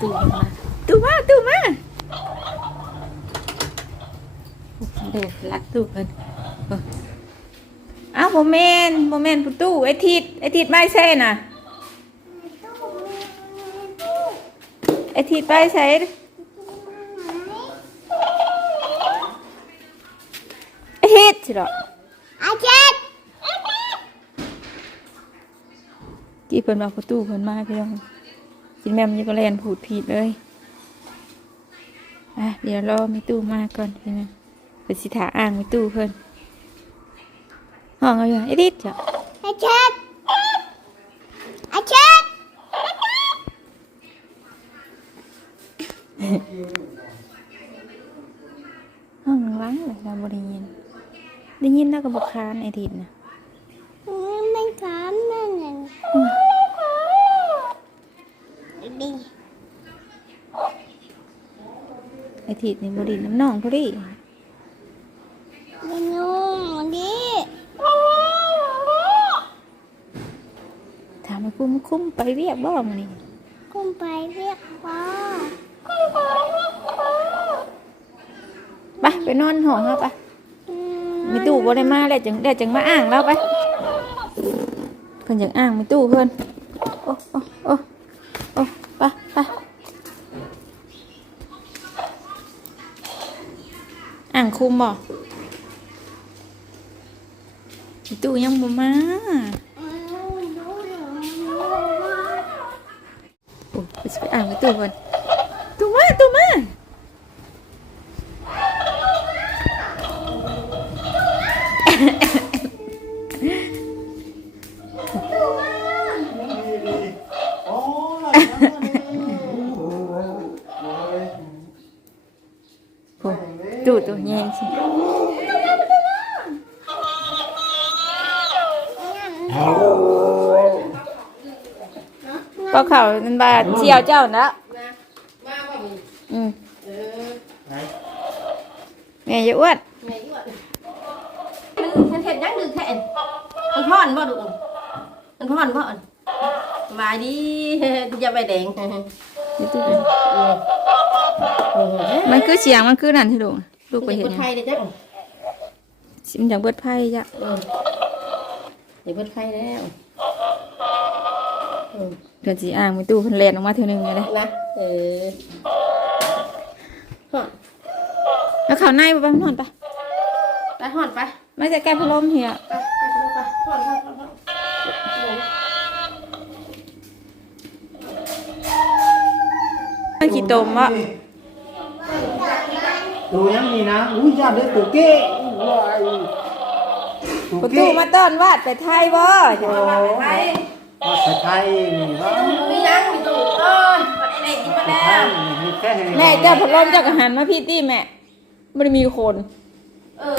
ตู้มาตู้มาตู้มาเด็กรักตู้เพิ่นเอออ้าวโมเมนโมเมนประตูไอ้ทิดไอ้ทิดไม่ใช่น่ะไอ้ทิดไปใส่ไอ้ทิดสิหรออาเจ็ดกี่เพิ่นมาประตูเพิ่นมาพี่น้อง กินแม่มนยังก็แลนผูดผิดเลยอะเดี๋ยวรอมีตู้มาก่อนพี่น้องไปสิถาอ่างมีตู้เพิ่นห้องเอาอยู่ไอ้ทิดจ้ะอาเจ็ดอาเจ็ดห้องล้างเลยเราบได้ยินได้ยินแล้วก็บอกคานไอ้ทิดนะ ไม่ถามนั่นน่ะดี ผิดนี่บไดีน้ำนองพอดีดีนุ่มดีถามไอ้คุ้มคุ้มไปเรียกบ่มานี่กุ้งไปเรียกพ่อไปไปนอนห้องเอาไปมีตู้บ่ได้มาแล้วจังได้จังมาอ่างแล้วไปเพิ่นจังอ่างมีตู้เพิ่นโอ้โอ้โอ้โอ้ไปไปอ่าง คุมบ่มีตู้ยังบ่มาโอ้ไปสิไปอ่างมีตู้เพิ่น ก็เขามันบาเชียวเจ้านะมาบ่มอืมแม่อย่าอ้วนมันเห็นยังดึงแทนมันพ่อนบ่ดุมันพ่อนบ่สบายดีอย่าไปแดงอยู่ตู้เป็นมันคือเสียงมันคือนั่นที่ลูกลูกไปเห็เห็นไฟยังเด้อจ้ะสิมันอย่างเบิดไพ่จ้ะเดี๋ยวเปิดไฟแล้วเดือนสีอ่างมีตู้เพันแลนออกมาเท่านึงเลยนะนะเออพ่อนแล้วข่าวในไปบ้างนอนไปไปห่อนไปไม่จะแก้พัดลมเหี่ยไปไปไปห่อนห่อนห่อนไม่ขี้ตมวะดูยังนี่นะอุ้ยญาติเด้อตัวเก้ว้ายตัวประตูเก้มาต้อนวาดไปไทยบ่โอ้มาไปไทย นี่วะมียังมีตู้เออไอ้กินมาไปแล้ไทยวนี่แค่ให้แม่เจ้าพัดลมเจ้ากระหันมาพี่ตี้แม่ไม่ได้มีคนเออ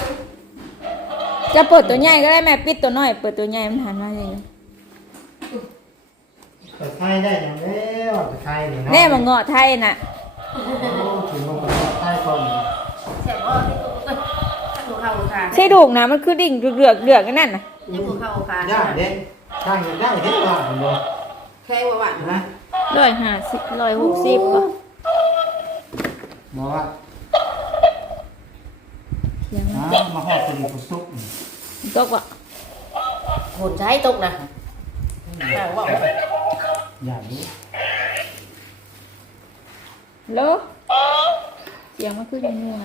จะเปิดตัวใหญ่ก็ได้แม่ปิดตัวน้อย เปิดตัวใหญ่มันหันมาอย่างนี้ไปไทยได้อย่างแล้วไปไทยนี่เนาะแน่มาเงาะไทยน่ะโอ้ถึงลงไปไทยก่อนเสียบ่ที่ตู้เอ้ยหัวเข่าขาใช่ดูกนะมันคือดิ่งเลือกเลือกกันนั่นน่ะยังหัวเข่าขาย่าเด้ ช่างยังได้เฮ็ดว่าบ่แค่ว่าหวานนะร้อยห้าสิบร้อยหกสิบป่ะบอกว่าเสียงอ้ามาฮอดพอดีกูสุกนี่ตกว่ะหนใช้ตกนะห่างว่าอย่ารู้โลเสียงมันคือยังงัว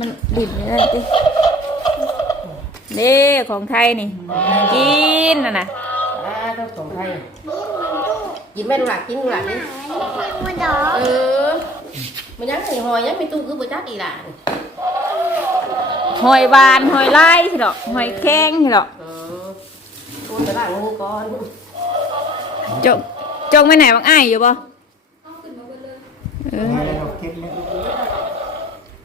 มันดิ่มเลยนั่นจิ เด้ของไทยนี่ กินน่ะนะอ่าต้องส่งให้กินแม่ดูหลักกินดูหลักนี่มาดอเออมันยังไงหอยยังไม่ตู้คือบ่จักอีหล่ะหอยบานหอยลายสิดอกหอยแข้งสิดอกเออตูนไปล้างมือก่อนจงจงไปไหนบางอ้ายอยู่ป่ะเออให้เราเก็บไว้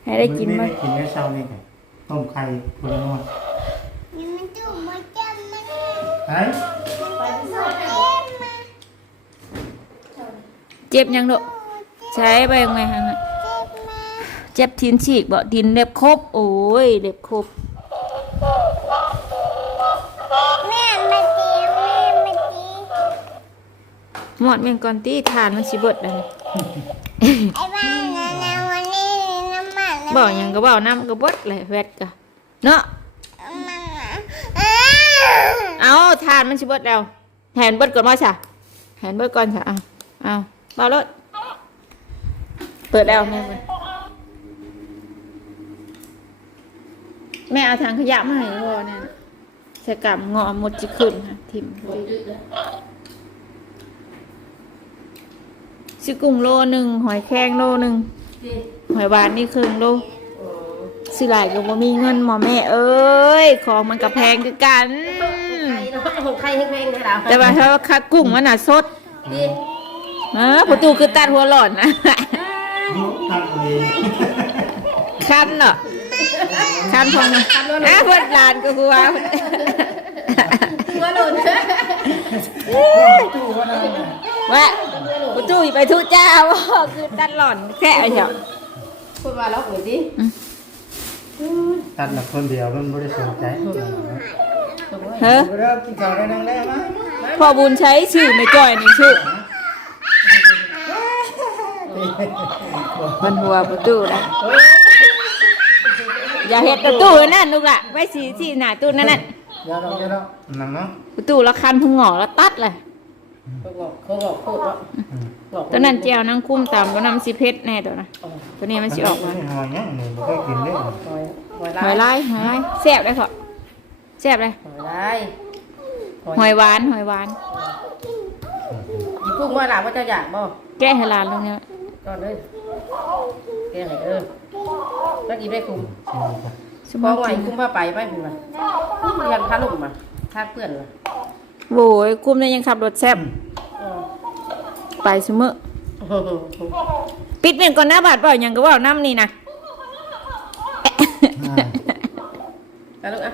ให้ได้กินมื้มั้อยกินในเช้านี่ไงต้มไข่คนละนวด ไปเจ็บยังลูกใช้ไปยังไงฮะเจ็บทินฉีกบ่ดินเล็บครบ โอ้ยเล็บครบแม่มาตีแม่มาตีหมดเมียงก่อนตีทานมันสิเบิดได้ไอ้บ้านนะนะวันนี้น้ำมันนะบอกหยังก็บอกน้ำก็เบิดเลยแวดก็เนาะมันนะอ้าว เอาทานมันสิเบิดแล้วแหนเบิดก่อนมาจ้ะแหนเบิดก่อนจ้ะเอาเอาเบารถเปิดแล้วแม่เปิดแม่เอาทางขยะมาให้พ่อเนี่ยนะใส่กลับงอหมดจะขึ้นค่ะทิมสิกุ้งโลหนึ่งหอยแครงโลหนึ่งหอยหวานนี่ครึ่งโลโอ้สิหลายก็บ่มีเงินหมอแม่เอ้ย ของมันก็แพงกัน ใครเนาะของใครให้เพลงได้ล่ะแต่ว่าถ้าคักกุ้งมันน่ะสดดิเออประตูคือตัดหัวหล่อนนะยุตัดเลยคันเนาะคันพองนะอะเพิ่นหลานก็คือว่าตัวหล่นตู้ก็ได้ว่าประตูไปทุเจ้าว่าคือตัดหล่อนแค่ไอ้เหี้ยพูดมาแล้วเหมือนดิตัดแบบคนเดียวมันไม่ได้สนใจ เฮ้อเริ่มกินข้าวได้นั่งได้ไหมพ่อบุญใช้ชื่อไม่จ่อยนี่ชื่อมันหัวประตูนะอย่าเฮ็ดประตูนั่นลูกล่ะไว้สีที่หน้าตู้นั่นน่ะอย่าเราอย่าเรานั่งเนาะประตูละคันพุงหงอแล้วตัดเลยเขาบอกเขาบอกโคตรว่าบอกตัวนั้นเจียวนั่งคุ้มตามตัวนั้นมันสิเพชรแน่ตัวนะตัวนี้มันสิออกมาหอยยังนี่ไม่เคยกินได้หอยหอยหอยลายลายหอยลายแซ่บเลยค่ะ แซ่บเลยหอยลายหอยหวานหอยหวานยี่ปุ้งว่าหลานว่าจะอยากบ่แก้ให้หลานลงเนี่ยก่อนเลยแกไหนเออแล้วกินได้คุ้มสพมอองไหวกินคุ้มผ้าไปไปคุณมาเรียนพาลุ่มมาทาเปื่อนมาโว้ยคุ้มเลยยังขับรถแซ่บไปเสมอปิดเมียนก่อนหน้าบาดเปล่าหยังก็เว่าน้ำนี่นะ กันลูกอะ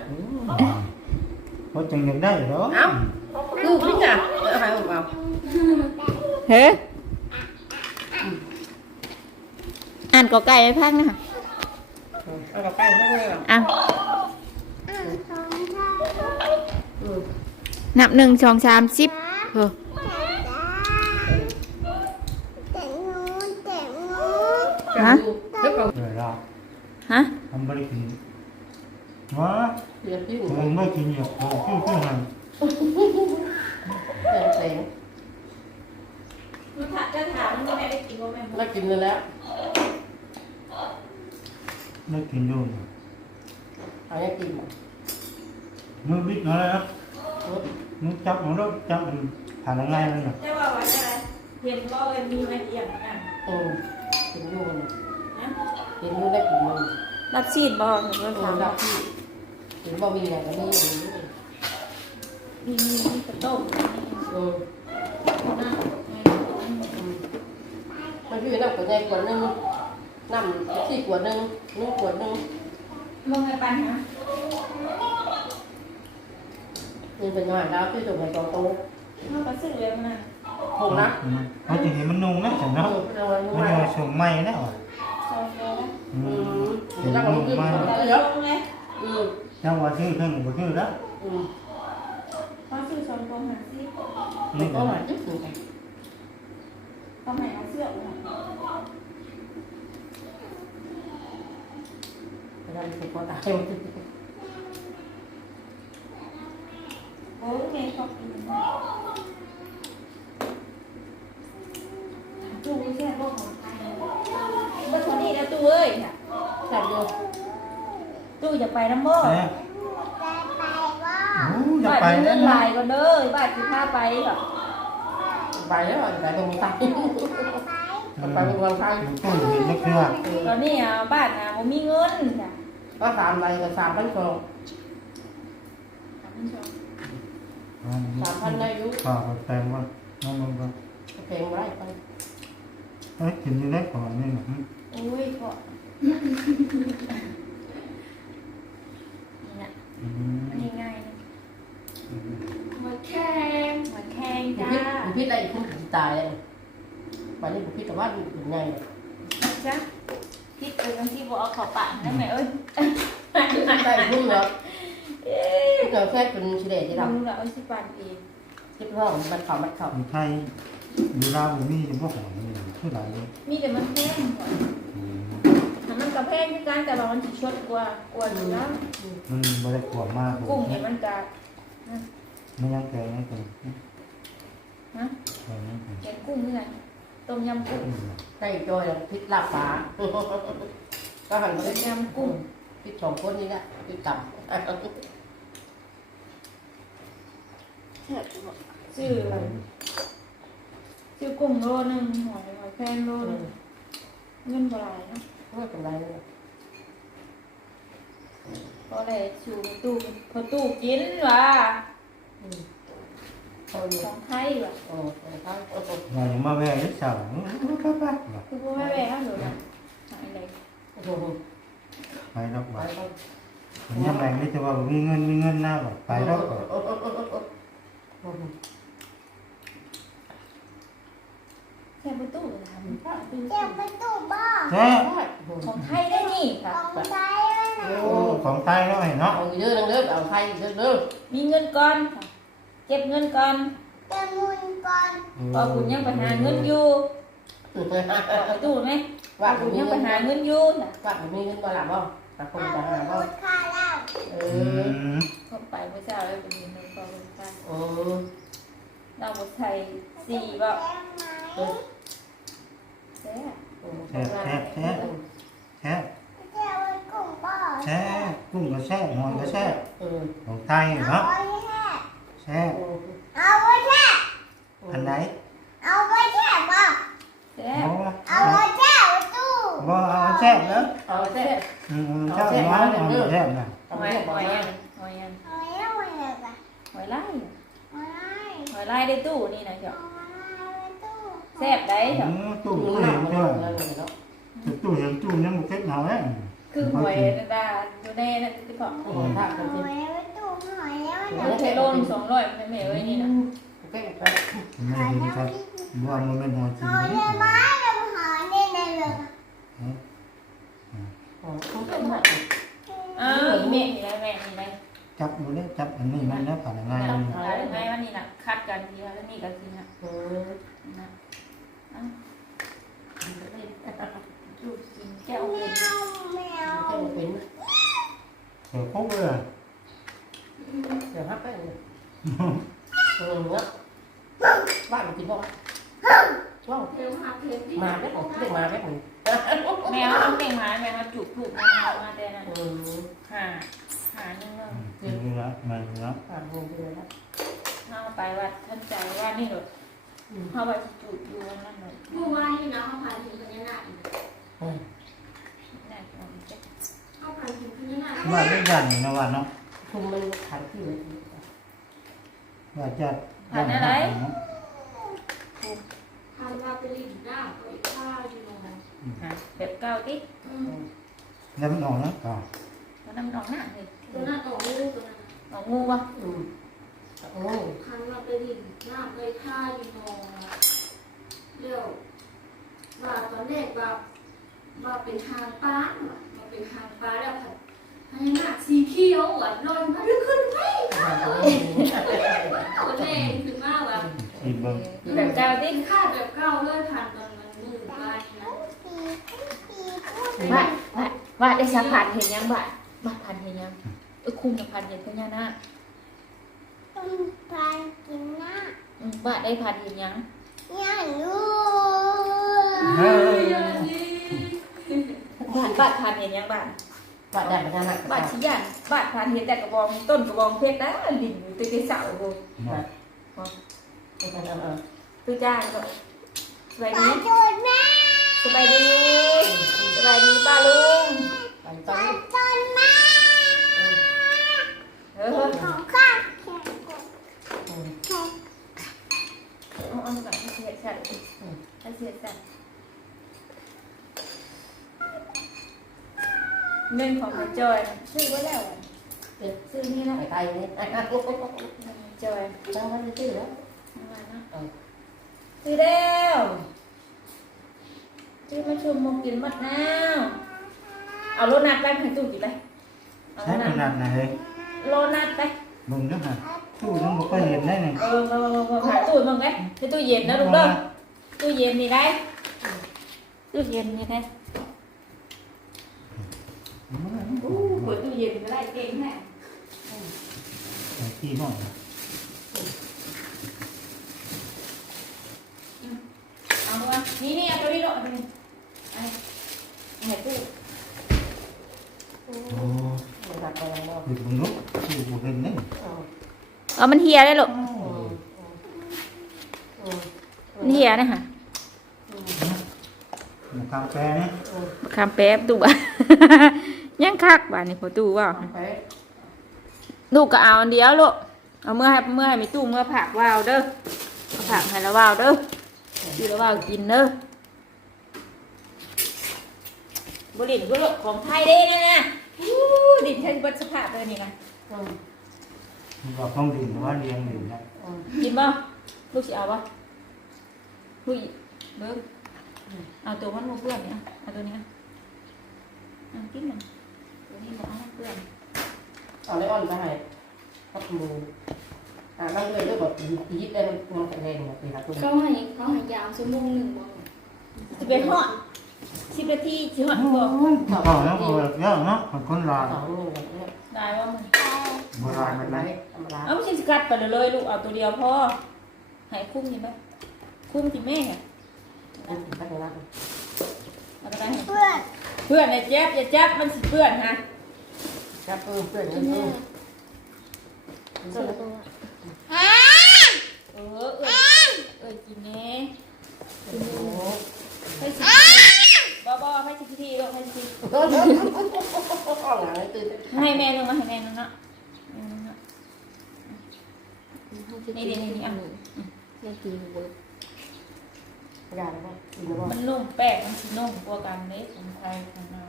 เขาจังยังได้เหรอเอ้าลูกนี่น่ะเอาหายผมเอาเฮ้ยอ่านกอไก่ให้พักนะคะเอากับแป้งไม่ได้หรอกอะสองชาอืมนับหนึ่งสองสามสิบเออแต่นู้นแต่นู้นฮะเดี๋ยวก่อนเลยเราฮะทำไม่ได้กิน ว้าเดี๋ยวพี่หนูผมไม่กินอยู่ผมขึ้นขึ้นหันแสงแสงจะถามมันไม่ได้กินก็ไม่แล้วกินเลยแล้วไม่กินอยู่เอายังกินบ่มึงบิ๊กอะไรนะมึงจับมันแล้วจับมันผ่านยังไงมันน่ะจะว่าว่าอะไรเห็นบ่เป็นมีมันเอียงอะเออกินอยู่มันกินอยู่ได้กินมันรับซีดบ่หรือว่าเออถามรับพี่กิ นบ่มีอย่างนี้อย่างนี้มีมีมีกระต้มเออมันพี่น้ำขวดใหญ่ขวดนึงน้ำสี่ขวดนึงนึ่งขวดนึงลงไปปันฮะนี่เป็นยังไงแล้วพี่ส่งให้กองโตเขาก็ซื้อเลยมันหงนะเขาจะเห็นมันนุ่งนะฉันเอเนาะอเป็นอะไรมันรู้ไหมจะส่งใหม่แล้วอะซอยโลละอือืมมเห็นแล้วก็นุ่รู้งขึ้นใหม่เยอะลงเลยอืม จังว่าชื่อเครื่องบ่ชื่อแล้วอืมเขาซื้อซอยโลหาซีนี่ก็ก็หมายจุดหนึ่งเขาให้เอาเสื้อมาเวลาสุกก็ตายโอ้ยแม่ชอบกินตู้แช่บ่ของไทยบ่คนนี้แล้วตู้เอ้ยแซ่บอยู่ ตู้อย่าไปน้ำบ่แซ่บไปว่าโอ้จะบ้านไปมีแล้เงิวนหนะลายก็เด้อบ้านสิพาไปเหรอไปแล้วไปตรงนี้ตายไปเป็นวันไทยตู้เห็นนักเรือตอนนี้อะบ้านอะบ่มีเงินจ้ะก็สามไรกับสามพันกองสามพันได้ยุป่าแปลงว่าน้องมันก็เพลงไรไปเอ้ยกินอยู่ได้ก่อนนี่นะโอ้ยก็นี่นะอื มอันนี้ง่ายนะหัวแข้งหัวแข้งบุจ้าพิษบุพิษได้คุ้มถึงตายเลยวันนี้บุพิษแต่ว่าดูถึงไงจ้ะคิดเออบางทีบอกเอาเขอปากได้ไหมเอ้ยได้คุ้มเนาะคุ้มเนาะแค่เป็นชิเดที่ทรู้แล้วเอาสิปานเองำคิดว่ามันเข่ามันเข่าอยู่ไทยอยู่ลาวบ่มีพวกของนี่คือหลายเลยมีแต่มันแพงกว่าอืมแต่ มันก็แพงคือกันแต่ว่ามันสิชดกว่ากว่าอยู่แล้วมันบ่ได้กลัวมากกุ้งเนี่ยมันก็มันยังแกงยังแกงฮะแกงยังแกงแกงกุ้งนี่ไงต้มยำกุ้งใกล้จอยแล้วพิษลาบฟ้าก็หันมาต้ได้มยำกุ้งพิษสองคนนี่แหละพิษต่ำชื่อชื่อกุ้งโลนึงหอยหอยแพงโลนึงเงินบ่หลายเนาะ ไม่เป็นไรเลยเพราะอะไรชูตู้พอตู้กินว่ะเขาเนี่ยของไทยว่ะโอ้โหเขาโอ้โหว่าอย่างมาแว่ยึดเสาปั๊บปั๊บว่าคือพวกแม่แม่เขาหนูนะหายเลยโอ้โหไปดอกไปว่าแล้วมันยังแบ่งนี่แต่ว่ามีเงินมีเงินหน้าบ่ไปดอกว่าโอ้โหโอ้โห แค่ประตูเลยทำตู้เจ็บประตูบ้าแท้ของไทยได้นี่ค่ะ ของใจเลยนะโอ้ของไทยเนาะเห็นเนาะเอาเยอะนึงเด้อเอาไทยเยอะเด้อมีเงินก่อนค่ะเก็บเงินก่อนเต็มมุนก่อนพอคุณยังไปหาเงินอยู่บอกประตูไหมว่าว่าคุคุณณยัยังงไปไปหาหาเงินอยู่น่ะว่าคุณมีเงินมาหลับบ่แต่คนเอาจะหาบ่มุดค่าแล้วเออือมเข้าไปพระเจ้าแล้วเป็นเงินพอเป็นกันโอ้เราหมดไทยสี่บ่ แจ้งไหมแซ่แท้แท้แท้แท้แจ้งไว้กุ้งบ้าแท้กุ้งก็แซ่หอยก็แซ่ของไทยเนาะแค่เอาไว้แค่อันไหนเอาไว้แค่บ้าแซ่เอาไว้แค่ตูบ่เอาแซ่เด้อเอาเสร็จอืมเจ้าน้อยเอาแซ่น่ะเอาหอยเสร็จหอยยังหอยยังเอาไว้แล้วไว้แล้วกันหอยไล่เอาไหอยไล่ได้ตู้นี่นะเจ้า แซ่บได้อืเจ้ามตู้ตู้ตู้หนัเห็กนมันเจ้าแล้วเนาะตู้เห็นตู้ยังบ่เก็บเอาแล้วคือหอยดาอยู่ในนั่นที่บอกโอ้โหถ้าเอาเป็นที่ไว้ประตูหอยแล้วมันเทโลนสองร้อยมันไม่เอ้ยนี่นะเก่งไปไม่เห็นครับบ่ว่ามันเป็นหอยจริงหอยนี่ไม้กับหอยเนี่ยเลยโอ้คุณเป็นหนักอ้าวแม่นี่ไรแม่นี่ไรจับบ่ได้จับอันนี้มันแล้วผ่านง่ายขายนี่ไงวันนี้นะคัดกันทีแล้วนี่กันทีนะเออนะ อ้าวดูกินแก้วเป็นแก่งเป็นเออพกเลยเดี๋ยวฮับไปเลยเออเนาะบ้านกินบ่ว้าวเร็วหักเร็วดิมาได้ผมเด็กมาได้ผมแมวต้องเก่งหมาแมวมาจุกถูกมามาแต่นั้นเออหาหานึ่งเรื่องนี่ละมันละผ่านมือไปเลยนะเข้าไปวัดท่านใจว่านี่หรอ เข้าไปจุดอยู่วันนั้นหรอเมื่อวานนี่นะเขาผ่านถึงพญานาคอีกเออนั่นของเจ๊เขาผ่านถึงพญานาคว่าได้ยันนะว่าเนาะคุณมันขันที่เลยว่าจะผ่านมาเป็นลิงหน้าก็อีกข้าวอยู่นอนแบบเก่าติอืมแล้วมันออกแล้วก็มันน้ำหนองหน้าเลยตัวนั้นออกลูกตัวนั้นหนองงูวะอืม โอ้ผ่านมาเป็นลิงหน้าไปข้าวอยู่นอนเรียวว่าตอนแรกว่าว่าเป็นทางป้ามาเป็นทางป้าแล้วค่ะพญานาคสีเขียวหวานลอยมาดึกขึ้นไหมผ่านโอ้ตัวแม่ขึ้นมาว่าแบบเก่าติเป็นข้าแบบเก่าเลยผ่านตอนมันมืดไปนะว่าว่าว่าได้สัมผัสเห็นยังบ่ามาผ่านเห็นยังเออคุ้มกับผ่านเห็นพญานาค ต้องทานกินนะบ่ได้ผ่านเห็นยังย่าลูเฮ้ยบ้านบ้านผ่านเห็นยังบ้านว่าได้พญานาคบ้านชิยานบ้านผ่านเห็นแต่กระบองต้นกระบองเพชรนะดิ่งอยู่ตีเสาโบเออเออตุจ้างก็สบายดีสบายดีสบายดีป้าลุงไปปต้อลางโดนม่เออของข้าแข็งกว่าแข็ง เอาเอาแบบให้เสียสัตว์ให้เสียสัตว์เงินของมาจอยซื้อไว้แล้วซื้อนี่แล้วไปไกลนี่ไอ้ข้าจอยเจ้าว่าจะชื่อแล้วมาเนาะซื้อแล้วซื้อมาชมมกินมัดน้าวเอาโลนัดไปให้ตู้กินไปเอาโลใช้นัขดนาดไหนโลนัดไปเบิ้งด้วยฮะอาตู้ยังบ่ค่อยเห็นได้นี่เออมามามามาหา ตู้มึงไงที่ตู้เย็นนะลูกเด้อตู้เย็นนี่ได้ตู้เย็นนี่ได้อู้เปิดตู้เย็นก็ได้เก่งแน่ขี้น้อยเอามานี่นี่เอาตัวนี้ลูกเอาตัวนี้ไอ้ไอ้ตู้โอ้มันหักไปแล้วเนาะยบุญลุกตู้บ่เห็นนี่อืมเอามันเฮียได้ลูกอืมอืมมัน เฮียนะฮะหมูกางแปรนี่คำแป๊บตู้บ่ะ ยังคักบ้านนี่พอตู้ว่าไปลูกก็เอาอันเดียวลูกเอาเมื่อให้เมื่อให้มีตู้เมื่อผักว่าวเด้อเอาผักให้ละว่าวเด้อกินละว่าวกินเด้อบริณบุรุษของไทยเด้นะนะอู้ดินเช่นเบิดสภาพเลยนี่นะอืมมันบอกต้องดินว่าเลี้ยงดินนะอืมกินบ่ ลูกสิเอาบ่ลุยเบิ้งเอาตัวมันมาเพื่อนเนี่ยเอาตัวเนี้ยเอากินมันตัวนี้บอกเอามาเพื่อนเอาไลออนไปให้ครับหมูอ่านั่งเลยด้วยแบบยิบได้มันมันแข็งแรงเนี่ยคือครับทุกคเขานให้เขาให้ยาวชั่วโมงหนึ่งบ่สิไปฮอดสิบนาทีสิฮอดบ่ก็แล้วก็เยอะเนาะของคนลาวสองนี่แบบนี้ได้ว่ามันโบราณมันธรนะรมดาเอาไม่ใช่สกัดไปเลยเลยลูกเอาตัวเดียวพอ ให้คุ้มนี่ไหมคุ้มที่แม่อะเป็นพัฒนาเอาตัวนั้นให้เพื่อนเพื่อนไอ้เจ็บอย่าเจ็บมันสิเพื่อนฮะครับเพื่อนเพื่อนเพื่อนเพื่อนเพื่อนฮะเออเอ้ยเอ้ยกินแน่โอ้โหให้สิบ่บ่ให้สิพี่ลูกให้สิห้องหลังเลยตื่นให้แม่นึงมาให้แม่นึงเนาะแม่นึงเนาะนี่นี่นี่อะ ไม่กินเบิร์ดยาแล้วก็กินแล้วก็มันนุ่มแป้งมันสินุ่มกว่ากันเด้ของไทยของเรา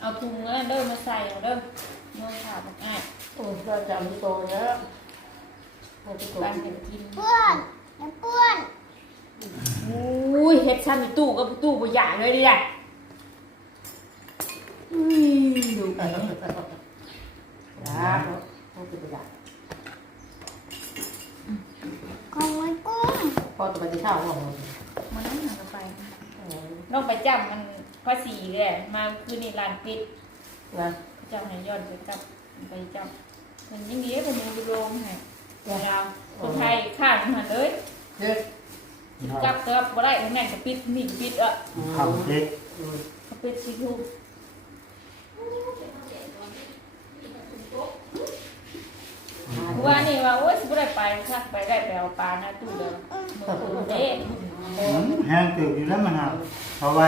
เอาถุงแล้วเด้อมาใส่เอาเด้อโยนขาดมันอ้ายโอ้เราจำที่โตเยอะเราที่โตการเก็บกินเพื่อนอย่าเพื่อนอุ้ยเฮ็ดชั้นในตู้ก็ตู้บ่ใหญ่เลยดิแหละอุ้ยดูไปยา ต้องกินประหยัดของไว้กุ้งพอตัวไปที่ข้าวของมันนั่งหากันไปน้องไปจับมันภาษีเลยมาคืนนี้ร้านปิดนะเจ้าให้ย้อนไปจับไปจับมันยังดีเป็นมือโรงให้เวลาคนไทยข้ามหันเลยเด็กจับเติบบ่ได้ข้างในก็ปิดนี่ปิดอะทำเด็กก็ปิดสิทูก ว่านี่ว่าโอ้ยสิบ่ได้ไปค่ะไปได้ไปเอาปลานะตู้เดียวมือตู้เด้แห้งตื่นอยู่แล้วมันอะเอาไว้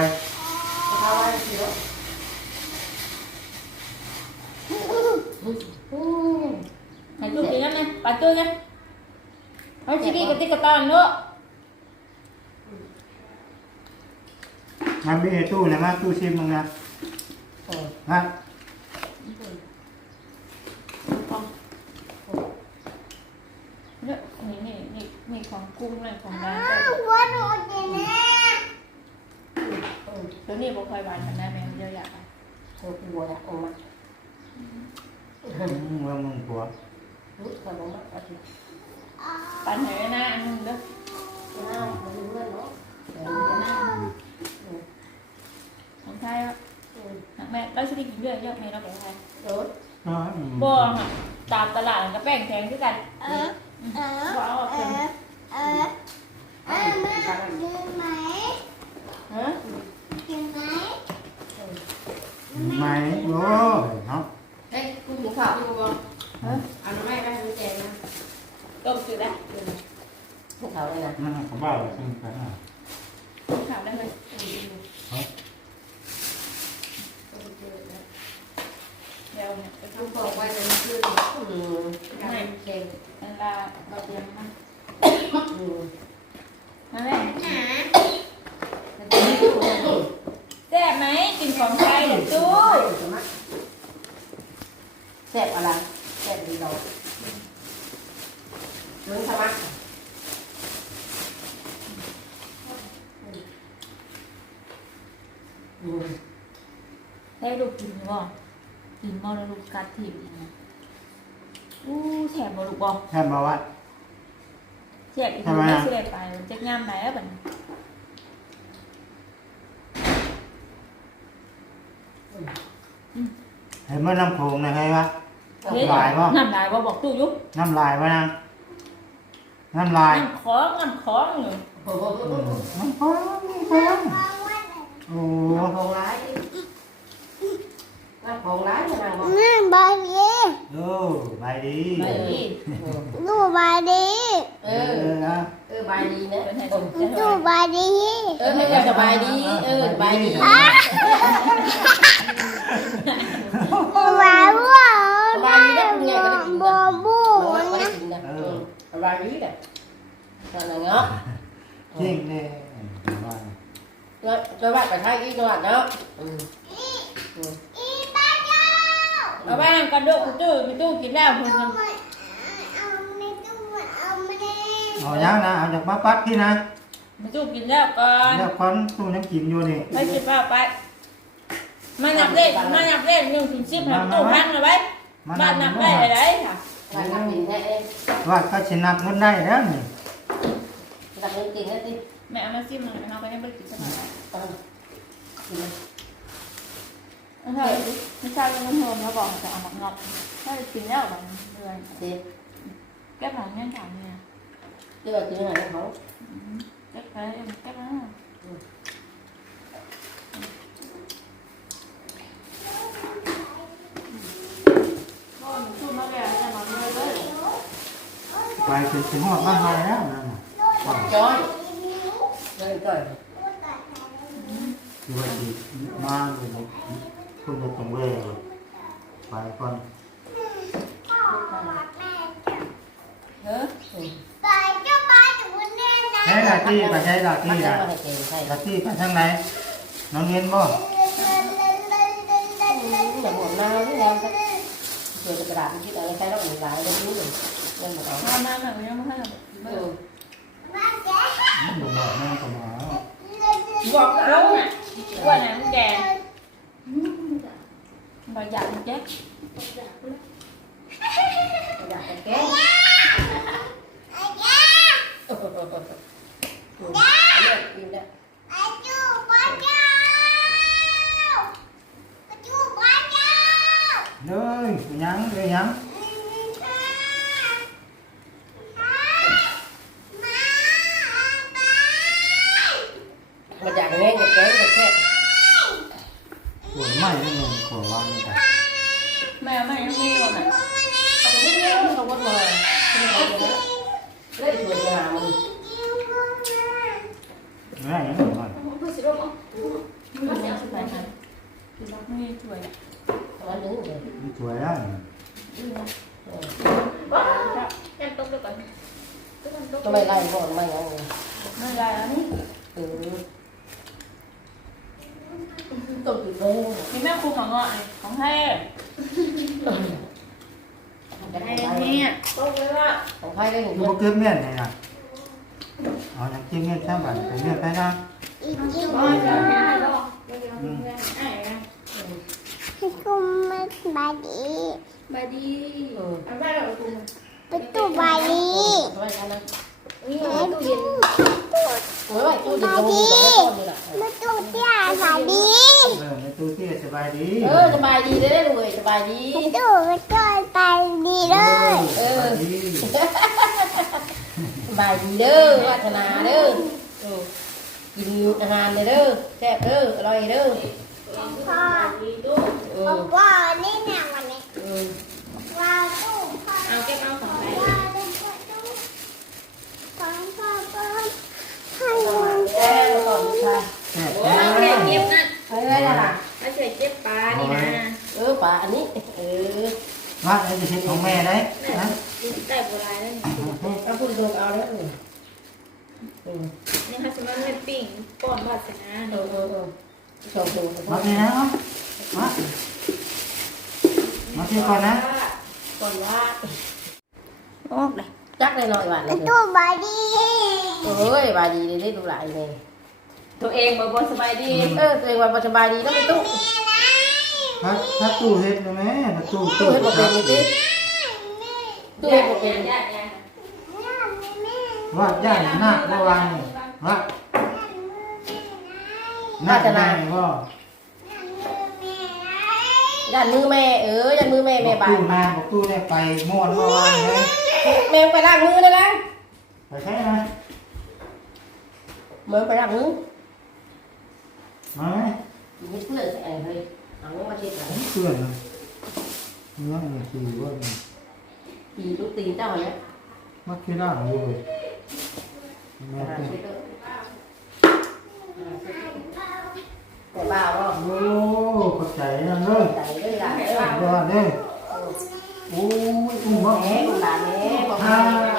ข้าวไว้ทีละให้ตู้กินนั่นนะปลาตู้นะเขาสิกินกับติ๊กกะตอนเนาะมันไม่ให้ตู้นะมาตู้ชิมมึงนะเออนะ เนี่ยนี่นี่นี่นี่ ของกุ้งเลยของร้านอ้าวหัวหนูกินแน่ตัวนี้บ่ค่อยหวานขนาดนั้นแม่เดียวอยากเออบัวอยากออกมามึงว่ามึงผัวลุกมาลงมาอาทิตย์ปันให้ไว้นะอันนึงเด้อน้ามันเลื่อนเนาะของไทยอะแม่เราสิได้กินเยอะเยอะแม่เราไปไทยเอออ๋อบ่ค่ะตามตลาดก็แป้งแพงคือกันเออเออบ่เอาเอเป็นอ เออเออแม่กินไหมฮะกินไหมไม่โอ้ยเนาะเฮ้ยคุณหมูขาวพี่บัวเอออันนั้นไม่ได้ไม่แจงนะต้มสุดได้หมูขาวเลยนะมันของบ้าเลยซึ่งกันอะถามได้ไหมเดี๋ยวเนี่ยต้องกบอกไว้เลยคืออืมการเก่งเวลาเราเตรียมมาอืม นั่นแหละแซ่บไหมกินของไทยเด็ดตู้แซ่บอะไรแซ่บดีเราเรื่องธรรมะอืมให้ลูกกินบ่กินบ่แล้วลูกกัดถิ่มอู้แถมบ่ลูกบ่แค่บอก ว่าแซ่บอีกทำไมไม่อะสิได้ไปมันจะงามได้อะบัดนี้เห็นว่าน้ำโขงนะใครวะเฮ้ยลายบ่น้ำลายบ่บอกตู้อยุน้ำลายมานะน้ำลายน้ำของน้ำของอยู่โอ้โหน้ำโขงน้ำโขงโอ้ น้ำโพงร้ายน้ำโพงร้ายจะนั่งบ่แม่บายดีโอ้บายดีไปดิดูบายดีเอเอออนะเออบายดีนะเป็นให้เอผมจะดูบายดีอให้เจ้าสบายดีเออสบายดีบายบัวบัวบูมันไม่นะได้กินนะสบายดีนะนั่นน่ะเนาะจริงเนี่ยว่า rồi rồi bạn phải thay cái đoạn đó ừ. Ừ. เอาบ้านกันดูกูตู้มีตู้กินแล้วเพิ่นเอาไม่ตู้เอาไม่ได้เอายังนะเอาจากมาปัดที่นะมีตู้กินแล้วก่อนแล้วคนตู้น้ำกินอยู่นี่ไปสิป้าไปมานับเลขมานับเลขหนึ่งถึงสิบให้ตู้พังเลยไว้บ้านนับได้เลยค่ะ bạn làm gì thế ว่าก็ชนับเงินได้แล้วนี่ đặt lên tiền hết đi แม่เอามาซิมหน่อยเอาไปให้เบิร์กินสักหน่อย Ờ. Ừ. ไม่ใช่ไม่ใช่ยังไม่โทรมาบอกจะเอาหมักงอกถ้าจะกินแล้วแบบเดือน thì แก้ผังเงี้ยถามเนี่ย tức là cái này nó không แก้ไปแก้ไปก็มันสู้มาแล้วจะมาเลยเลยไปเป็นถึงหอดบ้านมาแล้วนั่นน่ะว่า chói rồi rồi คือว่าสิมาเลยนะคุณจะต้องเวรไปก่อนเฮ้ย ừ. ไปเจ้าไปถึงวันนี้นะใช้ดาที่ไปใช้ดาที่ bắt นะ ra phải tiền thay ดาที่ไปทางไหนน้องเงินบ่ là một nào với nhau thôi rồi cái đạp cái này cái nó cũng lại lên dưới rồi lên một มามาแบบนี้มาให้เรา đầu บ่บอกแม่ก็มาบอกรู้น่ะว่าไหนมึงแกบอกอยากมึง แจ๊ก đạp cái kéo Ừ. Im đấy. ไอ้จูบ้าเจ้าไอ้จูบ้าเจ้า เลยยังเลยยัง mà chẳng nghe nhạc kéo được thế ปวดไหม้นั่นเองขววางนี่แต่ แม่ไม่ยังมีเลยน่ะ không có mời không có gì hết lấy chuột nhà mình ไม่ได้ยังไงก่อน เพื่อสิลูกเพื่อสิเอาสิไปไหนกินแล้วไม่ช่วย nó đứng rồi มันสวยแล้ว แค่ตุ๊กเดียวก่อนตุ๊ก cho mày lại bọn mày ăn rồi ไม่ได้แล้วนี่ ừ tôi chỉ cô มีแม่ครู ของเงาะของแท้ cái ไอ้ này เนี่ยตุ๊กเลยว่า không phải cái คือ hình บ่เก็บเงี้ยนนี่นะเอาอย่างเก็บเงี้ยนชาวบ้านไปเงี้ยนไปนะอีกจูอ๋อจะให้ให้ดอกไอ้งให้กูไม่บาดีบาดีเอาได้แล้ตู้บาดี mày ăn ăn นี่ตู้เย็น ủa mày tôi chỉ không có con gì là มาตู้เตี้ยบาดี เออในตู้เตี้ยสบายดี ừ cho bài đi đấy rồi cho bài đi ไปตู้ไปตู้ไปดีเลยสบายดี bài gì đó hoa thà nà đó ừ. nhìn hàng này đó đẹp đó rồi đó พ่อดีตู้บอก ừ. ว่านี่นะวันนี้ Ừ. ว่าตู้พ่อเอาเก็บเอาของไปว่าตู้ตู้ของพ่อก็ให้ Ê, nó còn sai แซ่บโอ้แซ่เอาเก็บบเก็บนะ Ê, đây là เอาใส่เก็บปลานี่นะ ừ bà anh ấy ừ ว่าไอ้จะเช็ดของแม่ได้นะได้โบราณแล้วนี่ các phụ được ao đấy ừ ừ นี่ค่ะสมมติเป็นปิ่งป้อนวาสนา ừ ừ ừ chồng chồng มาทีนะเอามามาทีก่อนนะ còn quá ออกเลย chắc đây nội bạn ไป này ตู้บายดี ôi bà gì đi đấy tụ lại này ตัวเองบ่บ่สบายดี ơ tiền bà bà cho bà đi nó mới tụ แม่นะถ้าถ้าตู้เฮ็ดได้ไหมถ้าตู้ตู้เฮ็ดบ่เป็นนี่ติตู้เฮ็ดบ่เป็นญาติญาติว่าย่านหน้าบ่วางนี่ว่าหน้าจะไหนบ่ยันมือแม่เออยันมือแม่แม่บาตู้นนาบอกตู้ได้ไปม่วนบ่วางเลยแม่ไปล้างมือแล้วนะไปใช่ไหมเหมือนไปล้างมือมา ไหมมีเพื่อนใส่เฮ้ยเอามาเช็ดหลังเพื่อนเลยเนื้อมันคือว่าตีลูกตีนเจ้าเนี่ยมักคิดได้เลยแม่อ่าเป็นเช็ดเด้อแต่บ้าว่าโอ้เข้าใจนะเด้อใจเลยล่ะเด้อว่าเด้อโอ้ยอุ้มบ่แม่กูหลานแม่บอกถ้าแม่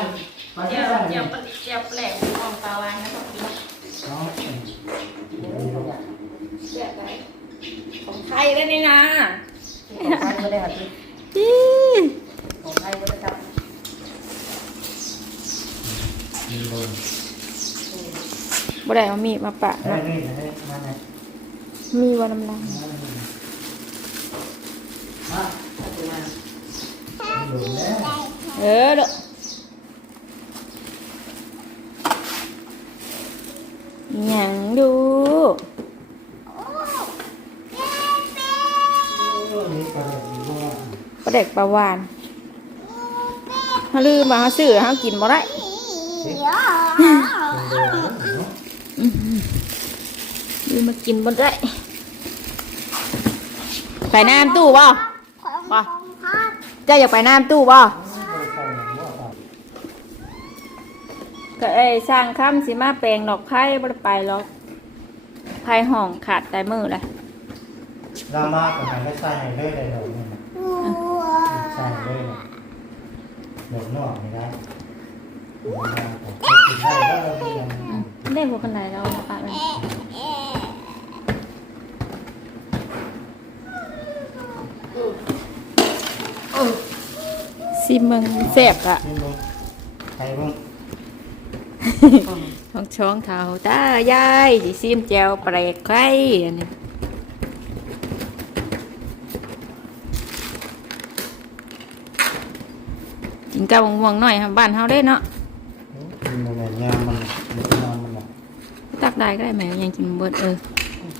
ไปเจีที่ยวไหนเจียวเจียวแปลกมองตาวานนะพอดีเนาะ แปลกอะไรของไทยได้นี่นะของไทยก็ได้ค่ะที่อีของไทยก็ได้ครับมีลมบ่ได้เอามีดมาปะได้ได้ได้มาไหนมีวันน้ำลายมาถ้าจะมาลมแล้วเออเด้อหยังดู ปลาเด็กปลาวานเขาลืมมาเขาซื้อเขากินบ่ได้ลืมมากินบ่ได้ไปน้ำตู้บ่บ่เจ้าอยากไปน้ำตู้บ่ก็เอ้ยสร้างค่ำสิมาแปลงดอกไผ่บ่ไปหรอกไผ่ห้องขาดแต่มือเลยลามาก็ให้ได้ใส่ให้เลยได้ดอก นี่ใส่เลยดอกนอกไม่ได้กินได้ก็เราเรียนเล่นหัวกันไหนเราปะมันซิมึงแซ่บอะนี่ลงใครบ้างท้องช้องเท้าตายายสิซิมแจวแปลกไข่อันนี้ กินกับม่วงๆหน่อยครับบ้านเฮาได้เนาะกินมันยามมันยามมันตักได้ก็ได้แหมยังกินเบิดเออ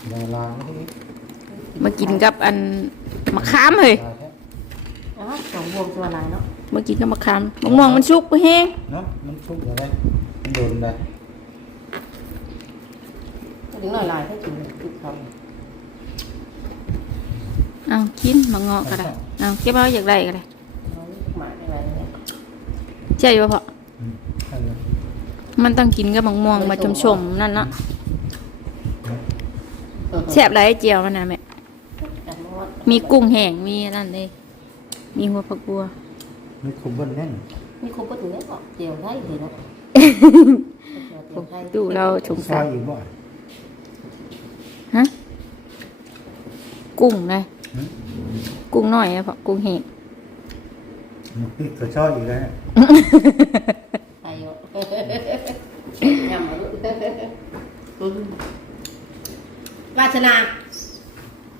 เวลาที่มากินกับอันมะขามเฮ้ยอ๋อสองวงตัวลายเนาะมากินกับมะขามมะม่วงมันชุกไปแห้งเนาะมันชุกอะไรมันโดนไปถึงหน่อยลายให้กินติดคเอากินมะเงาะก็ได้เอาเก็บเอาอยากได้ก็ได้ำน้องหมาอะไรเนี่ย ใช่ป่ะพ่อใช่เลยมันต้องกินกับมะม่วงมาชมๆนั่นเนาะแซ่บไรเจียวมันนะแม่จัดมอดมีกุ้งแห้งมีนั่นเลยมีหัวผักบัวมีคุมบนแน่นมีครบก็ถึงแล้วก็เจียวไทยเลยเนาะเจียวไทยดูเราสงซสาอยรอีกบ่ฮะกุ้งไงกุ้งน้อยอะพ่อกุ้งแห้ง พี่ก็ซอยอีกแล้วไทยยำมาลูกวาสนา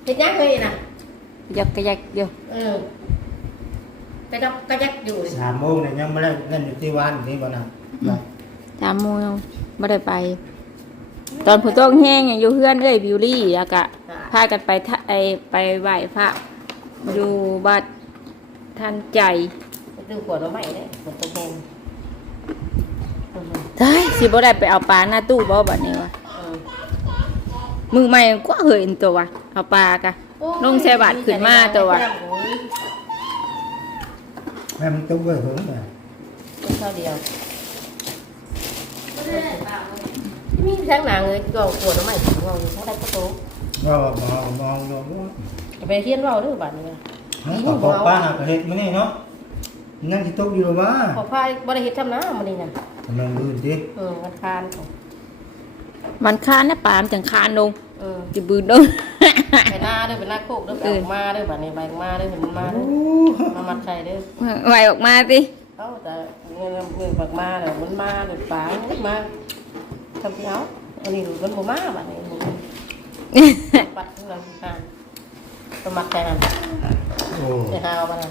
เห็นยังเคยนะยักกระยักเดียวเออกระจับกระยักอยู่สามโมงเนี่ยยังไม่ได้นั่นอยู่ที่วันนี่บ่นะไปสามโมงไม่ได้ไป ตอนผู้ต้องแห้งยังอยู่เพื่อนเอ้ยบิวลี่แล้วก็พากันไปทะไอไปไหว้พระอยู่บัดท่านใจ ดูขวดเราใหม่เลยขวดตะแกงเฮ้ยสิบ่ได้ไปเอาปลาหน้าตู้บ่บัดนี้วะเออมือใหม่ก็เห็นตัววะเอาปลากะ ลงใส่บาตรขึ้นมาตัวแม่มันตุ้งไว้หึงเลยเท่าเดียวมีทั้งหนังเลยก็ขวดเราใหม่ถึงเราทั้งได้ก็โตก็มองมองดูว่าไปเทียนเราด้วยบ้านนี้ขอบอกป้าห นี้เนาะนั่งที่ตุ๊กอยู่หรือว่าขอพายบริเหตุทำนะมันนี่นะกำลังดูดิเออวันคานของมันคานนะปลามันจังคานลงเออจะบืนลงไปหน้าด้วยไปหน้าโคกด้วยไปออกมาด้วยบ้านนี้ไปออกมาด้วยเห็นมาด้วยมามัดใจด้วยไหวออกมาสิเอ้าแต่เงินเงินบักมาเนี่ยมันมาเดือดปลามาทำที่เอาอันนี้มันบ่มาบ้านนี้ปัดทั้งเราทานตัวมักแค่นั้นโอ้ไปหาเอามาแล้ว